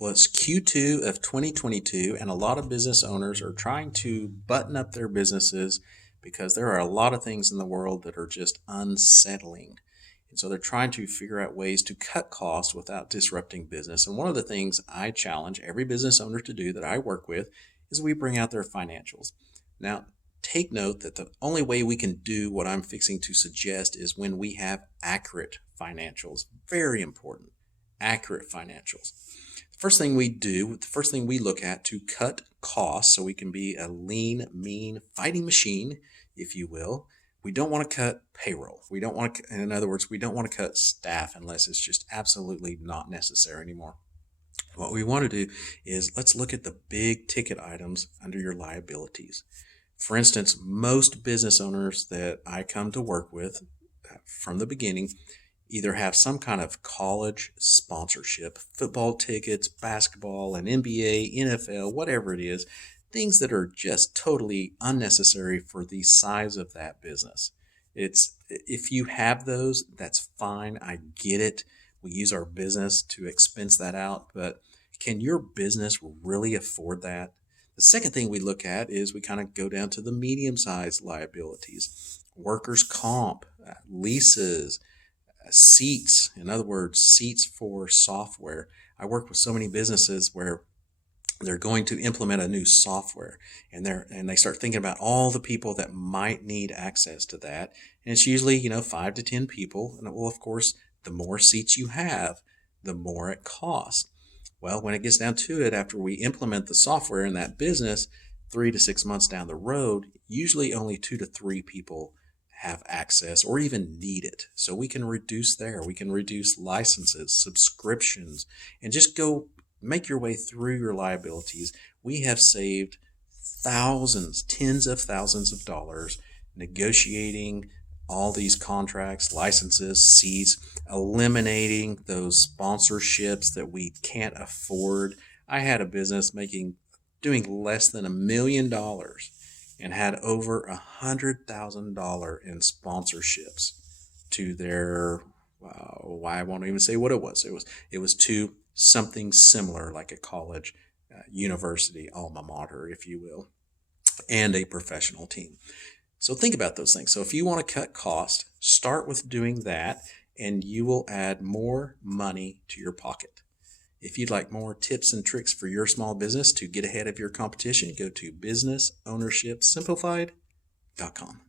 Well, it's Q2 of 2022, and a lot of business owners are trying to button up their businesses because there are a lot of things in the world that are just unsettling. And so they're trying to figure out ways to cut costs without disrupting business. And one of the things I challenge every business owner to do that I work with is we bring out their financials. Now, take note that the only way we can do what I'm fixing to suggest is when we have accurate financials. Very important. Accurate financials. The first thing we look at to cut costs so we can be a lean, mean fighting machine, if you will. We don't want to cut payroll. We don't want to, in other words, we don't want to cut staff unless it's just absolutely not necessary anymore. What we want to do is let's look at the big ticket items under your liabilities. For instance, most business owners that I come to work with from the beginning either have some kind of college sponsorship, football tickets, basketball, an NBA, NFL, whatever it is, things that are just totally unnecessary for the size of that business. If you have those, that's fine. I get it. We use our business to expense that out, but can your business really afford that? The second thing we look at is we kind of go down to the medium-sized liabilities, workers' comp, leases, seats, in other words, seats for software. I work with so many businesses where they're going to implement a new software and they start thinking about all the people that might need access to that. And it's usually, 5 to 10 people. And well, of course, the more seats you have, the more it costs. Well, when it gets down to it, after we implement the software in that business, 3 to 6 months down the road, usually only 2 to 3 people have access or even need it. So we can reduce there. We can reduce licenses, subscriptions, and just go make your way through your liabilities. We have saved thousands, tens of thousands of dollars negotiating all these contracts, licenses, seats, eliminating those sponsorships that we can't afford. I had a business doing less than $1 million and had over $100,000 in sponsorships to their, I won't even say what it was. It was to something similar like a college, university, alma mater, if you will, and a professional team. So think about those things. So if you want to cut cost, start with doing that, and you will add more money to your pocket. If you'd like more tips and tricks for your small business to get ahead of your competition, go to businessownershipsimplified.com.